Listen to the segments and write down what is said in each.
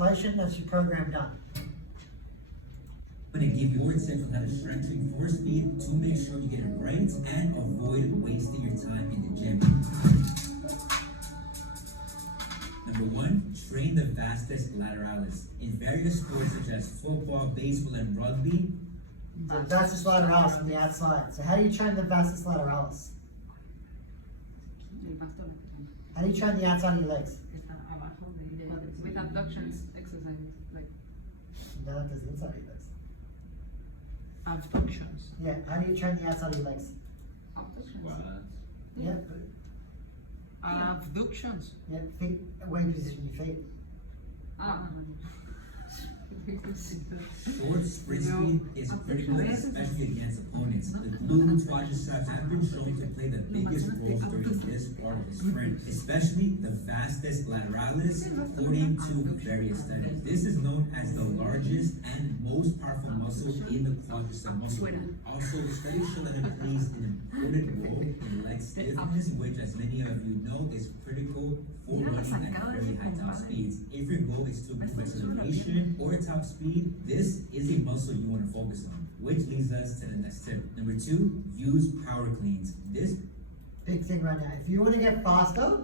isolation, that's your program done. I'm gonna give you 4 tips on how to strengthen core speed to make sure you get it right and avoid wasting your time in the gym. Number 1, train the vastus lateralis. In various sports such as football, baseball, and rugby, The vastus lateralis on the outside. So how do you train the vastus lateralis? El bastón. How do you train the outside of your legs? Está abajo de with abductions exercises, like No, that does the inside of your legs. abductions. Yeah, how do you train the outside of your legs? Abductions. Yeah, Abductions. yeah, feet, where you position your feet. Ah. short sprint speed is critical, especially against opponents. The glute quadriceps have been shown to play the biggest role during this part of the sprint, especially the vastus lateralis, according to various studies. This is known as the largest and most powerful muscle in the quadricep muscle group. Also, studies show that it plays an important role in leg stiffness, which, as many of you know, is critical for running at very high top speeds. If your goal is to improve acceleration or top speed, this is a muscle you want to focus on, which leads us to the next tip. Number 2, use power cleans. This Big thing right now. If you want to get faster,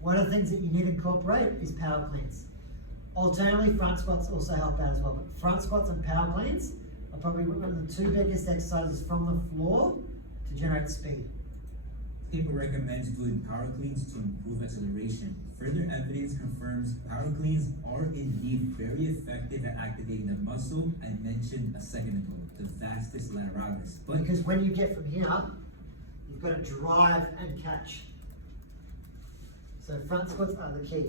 one of the things that you need to incorporate is power cleans. Alternatively, front squats also help out as well. But front squats and power cleans are probably one of the 2 biggest exercises from the floor to generate speed. paper recommends doing power cleans to improve acceleration. Further evidence confirms power cleans are indeed very effective at activating the muscle I mentioned a second ago, the vastus lateralis. But Because when you get from here, you've got to drive and catch. So front squats are the key.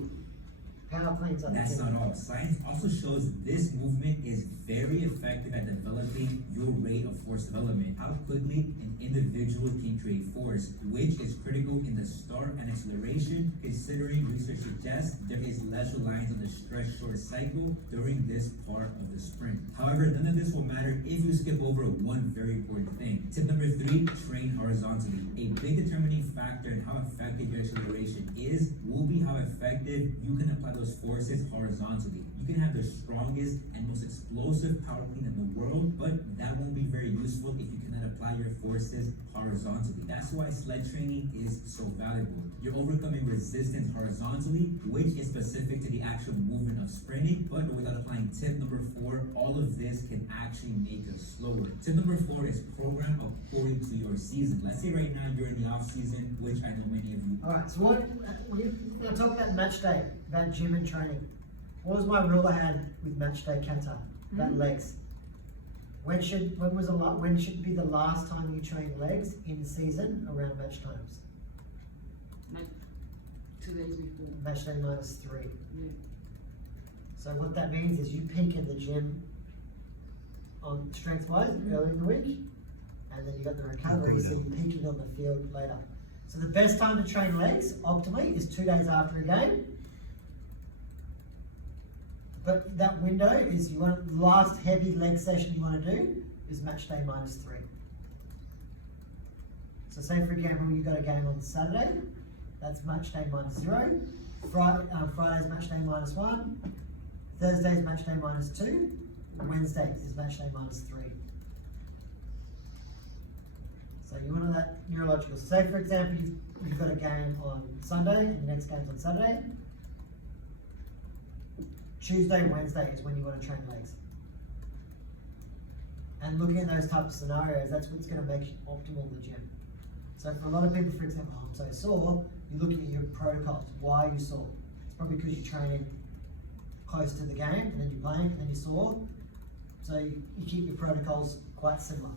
Power cleans are the that's key. not all. Science also shows this movement is very effective at developing your rate of force development, how quickly an individual can create force, which is critical in the start and acceleration, considering research suggests there is less reliance on the stretch short cycle during this part of the sprint. However, none of this will matter if you skip over one very important thing. Tip number 3, train horizontally. A big determining factor in how effective your acceleration is will be how effective you can apply those forces horizontally. You can have the strongest and most explosive power clean in the world, but that won't be very useful if you cannot apply your forces horizontally. That's why sled training is so valuable. You're overcoming resistance horizontally, which is specific to the actual movement of sprinting, but without applying tip number 4, all of this can actually make us slower. Tip number 4 is program according to your season. Let's say right now you're in the off season, which I know many of you Alright, so we're going to talk about match day, about gym and training. What was my rule I had with match day, Kata? About legs. When should be the last time you train legs in season around match times? Like 2 days before. Match day -3. Yeah. So what that means is you peak in the gym on strength wise early in the week, and then you got the recovery, so you're peaking on the field later. So the best time to train legs optimally is 2 days after a game. But that window is the last heavy leg session you want to do is match day -3. So say for example you got a game on Saturday, that's match day -0. Friday's match day -1. Thursday's match day -2. Wednesday is match day -3. So you want that neurological. So say for example you've got a game on Sunday and the next game's on Saturday. Tuesday, Wednesday is when you want to train legs. And looking at those types of scenarios, that's what's going to make you optimal in the gym. So for a lot of people, for example, I'm so sore, you're looking at your protocols. Why are you sore? It's probably because you're training close to the game, and then you're playing, and then you're sore. So you keep your protocols quite similar.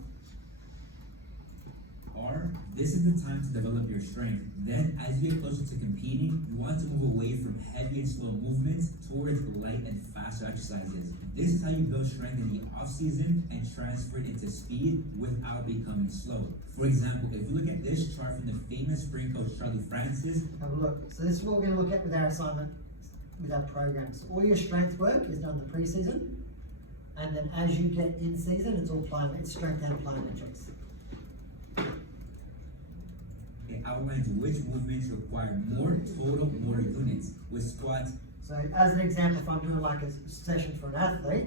This is the time to develop your strength. Then, as you get closer to competing, you want to move away from heavy and slow movements towards light and faster exercises. This is how you build strength in the off season and transfer it into speed without becoming slow. For example, if you look at this chart from the famous sprint coach Charlie Francis, Have a look. So this is what we're going to look at with our assignment, with our program. So all your strength work is done in the pre-season, and then as you get in season, it's all it's strength and plyometrics. it outlines which movements require more total motor units, with squats So as an example, if I'm doing like a session for an athlete,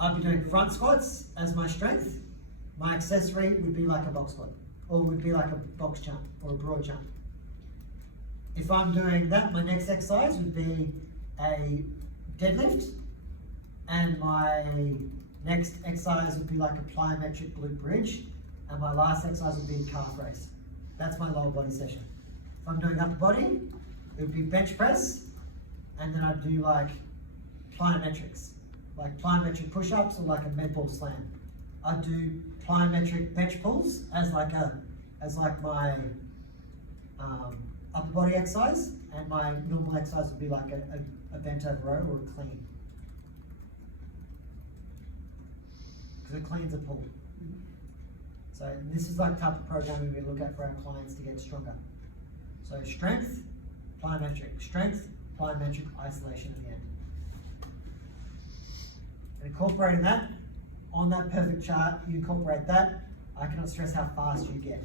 I'd be doing front squats as my strength. My accessory would be like a box squat, or would be like a box jump, or a broad jump. If I'm doing that, my next exercise would be a deadlift, and my next exercise would be like a plyometric glute bridge, and my last exercise would be calf raise. That's my lower body session. If I'm doing upper body, it would be bench press, and then I'd do like plyometrics, like plyometric push-ups or like a med ball slam. I'd do plyometric bench pulls as like my upper body exercise, and my normal exercise would be like a bent over row or a clean. Because a clean's a pull. So this is like type of programming we look at for our clients to get stronger. So strength, plyometric, isolation at the end. And incorporating that, on that perfect chart, you incorporate that, I cannot stress how fast you get.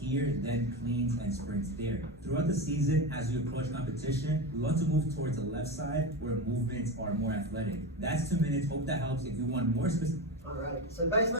Here, then cleans and sprints there. Throughout the season, as you approach competition, we want to move towards the left side where movements are more athletic. That's 2 minutes. Hope that helps. If you want more specific. Alright, so basically